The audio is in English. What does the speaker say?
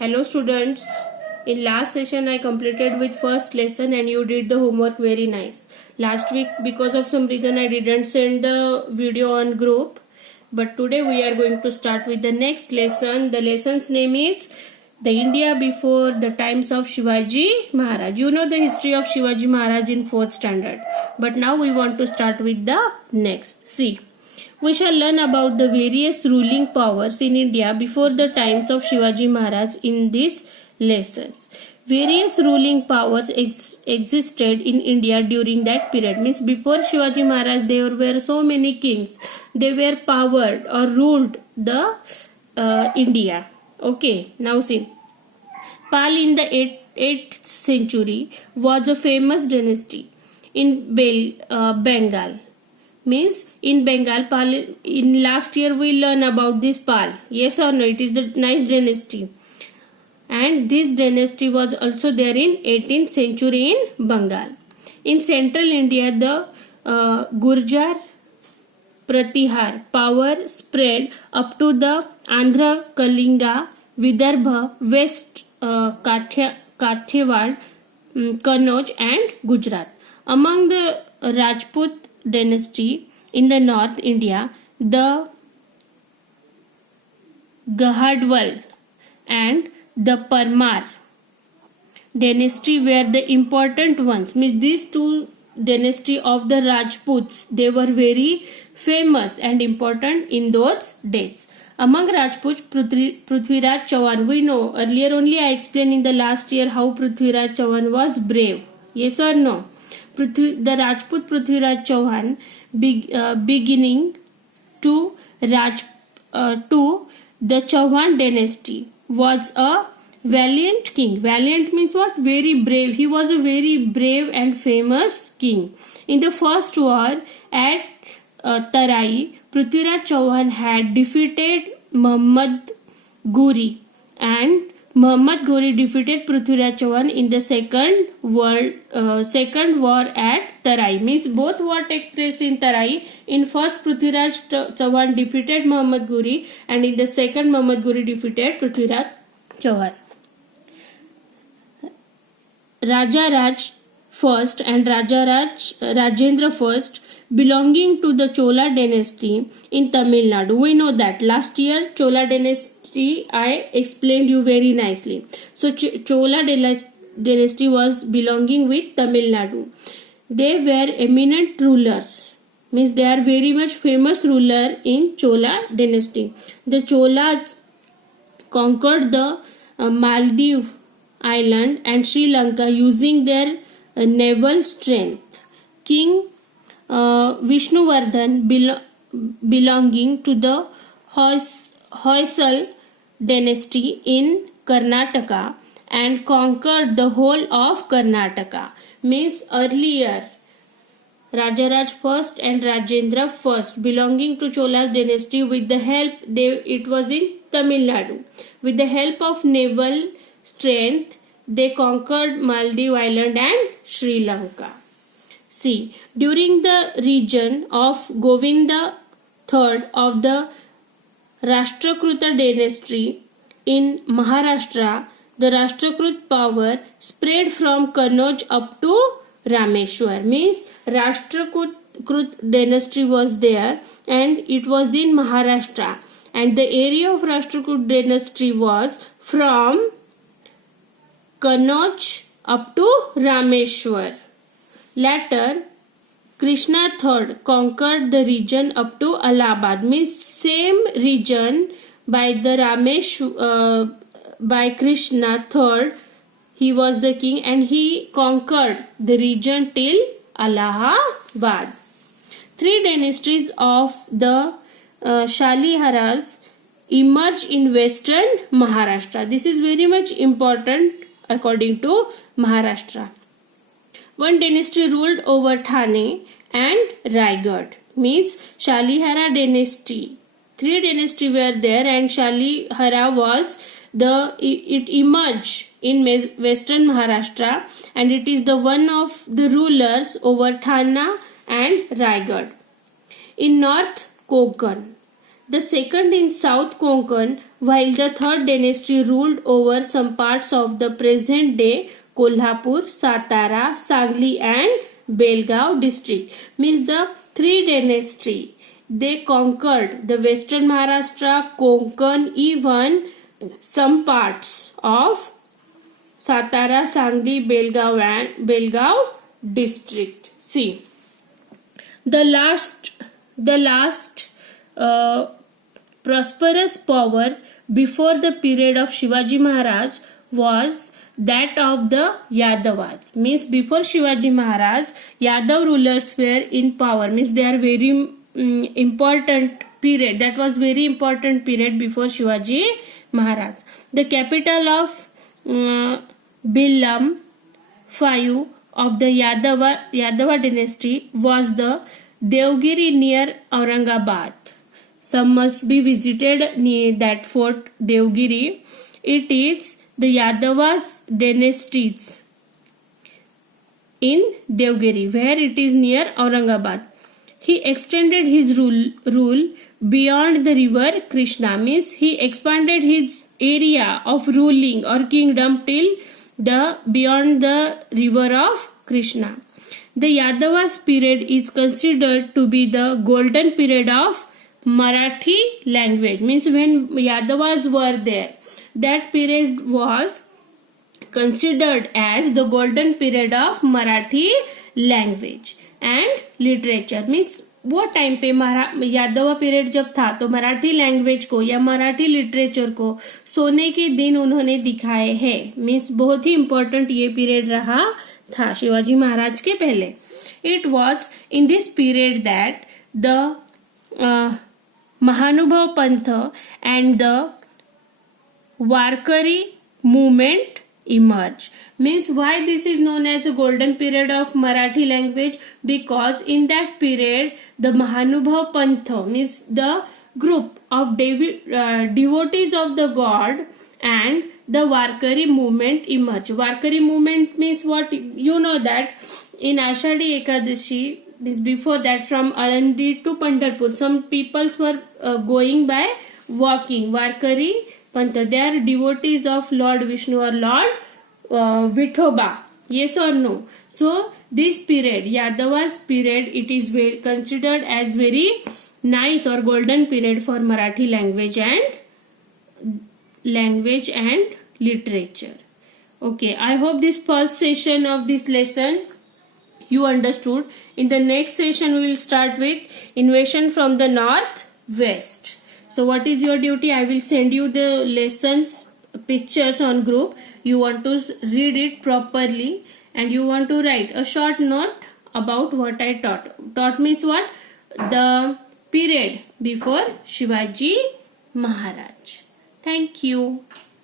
Hello students, in last session I completed with first lesson and you did the homework very nice. Last week because of some reason I didn't send the video on group, but today we are going to start with the next lesson. The lesson's name is The India Before the Times of Shivaji Maharaj. You know the history of Shivaji Maharaj in 4th standard, but now we want to start with the next. See. We shall learn about the various ruling powers in India before the times of Shivaji Maharaj in these lessons. Various ruling powers existed in India during that period. Means before Shivaji Maharaj there were so many kings. They were powered or ruled the India. Okay, now see. Pal in the 8th century was a famous dynasty in Bengal. Means in Bengal, Pal, in last year we learn about this Pal. Yes or no? It is the nice dynasty. And this dynasty was also there in 18th century in Bengal. In central India, the Gurjar Pratihar power spread up to the Andhra, Kalinga, Vidarbha, West Kathiawad, Kannauj and Gujarat. Among the Rajput dynasty in the North India, the Gahadwal and the Parmar dynasty were the important ones. Means these two dynasty of the Rajputs, they were very famous and important in those days. Among Rajputs, Prithviraj Chauhan, we know earlier only I explained in the last year how Prithviraj Chauhan was brave. Yes or no? The Rajput Prithviraj Chauhan beginning to the Chauhan dynasty was a valiant king. Valiant means what? Very brave. He was a very brave and famous king. In the first war at Tarai, Prithviraj Chauhan had defeated Muhammad Ghori, and Muhammad Ghori defeated Prithviraj Chauhan in the second war at Tarai. Means both war take place in Tarai. In first Prithviraj Chauhan defeated Muhammad Ghori, and in the second Muhammad Ghori defeated Prithviraj Chauhan. Raja Raj first and Rajendra first belonging to the Chola dynasty in Tamil Nadu. We know that last year Chola dynasty I explained you very nicely. So Chola dynasty was belonging with Tamil Nadu. They were eminent rulers. Means they are very much famous ruler in Chola dynasty. The Cholas conquered the Maldives island and Sri Lanka using their naval strength. King Vishnuvardhan belonging to the Hoysal dynasty in Karnataka and conquered the whole of Karnataka. Means earlier Rajaraj first and Rajendra first belonging to Chola dynasty with the help it was in Tamil Nadu. With the help of naval strength they conquered Maldives island and Sri Lanka. See, during the region of Govinda III of the Rashtrakuta dynasty in Maharashtra, the Rashtrakrut power spread from Kannauj up to Rameshwar. Means Rashtrakrut dynasty was there and it was in Maharashtra, and the area of Rashtrakrut dynasty was from Kannauj up to Rameshwar. Later, Krishna III conquered the region up to Allahabad. Means same region by the by Krishna III. He was the king and he conquered the region till Allahabad. 3 dynasties of the Shaliharas emerged in western Maharashtra. This is very much important according to Maharashtra. One dynasty ruled over Thane and Raigad. Means Shalihara dynasty. 3 dynasties were there and Shalihara was it emerged in western Maharashtra and it is the one of the rulers over Thana and Raigad. In North Konkan, the second in South Konkan, while the third dynasty ruled over some parts of the present day Kolhapur, Satara, Sangli and Belgaum district. Means the three dynasty, they conquered the western Maharashtra, Konkan, even some parts of Satara, Sangli, Belgaum and Belgaum district. See, the last prosperous power before the period of Shivaji Maharaj was that of the Yadavas. Means before Shivaji Maharaj, Yadav rulers were in power. Means they are very important period. That was very important period before Shivaji Maharaj. The capital of Billam 5 of the Yadava dynasty was the Devgiri near Aurangabad. Some must be visited near that fort Devgiri. It is the Yadavas dynasties in Devgiri, where it is near Aurangabad. He extended his rule beyond the river Krishna. Means he expanded his area of ruling or kingdom till the beyond the river of Krishna. The Yadavas period is considered to be the golden period of Marathi language. Means when Yadavas were there, that period was considered as the golden period of Marathi language and literature. Means वो time पे Yadav period जब था तो Marathi language को या Marathi literature को सोने के दिन उन्होंने दिखाए हैं. मीन्स बहुत ही इम्पोर्टेंट ये पीरियड रहा था शिवाजी महाराज के पहले. It was in this period that the Mahanubhav Panth and the Warkari movement emerge. Means why this is known as a golden period of Marathi language? Because in that period the Mahanubhav Pantha, means the group of devotees of the god, and the Warkari movement emerge. Warkari movement means what? You know that in Ashadi Ekadashi, this before that, from Alandi to Pandharpur, some peoples were going by walking. Warkari Pantha, they are devotees of Lord Vishnu or Lord Vithoba. Yes or no? So this period, Yadava's period, it is considered as very nice or golden period for Marathi language and literature. Okay, I hope this first session of this lesson you understood. In the next session we will start with invasion from the northwest. So what is your duty? I will send you the lessons pictures on group. You want to read it properly and you want to write a short note about what I taught. Taught means what? The period before Shivaji Maharaj. Thank you.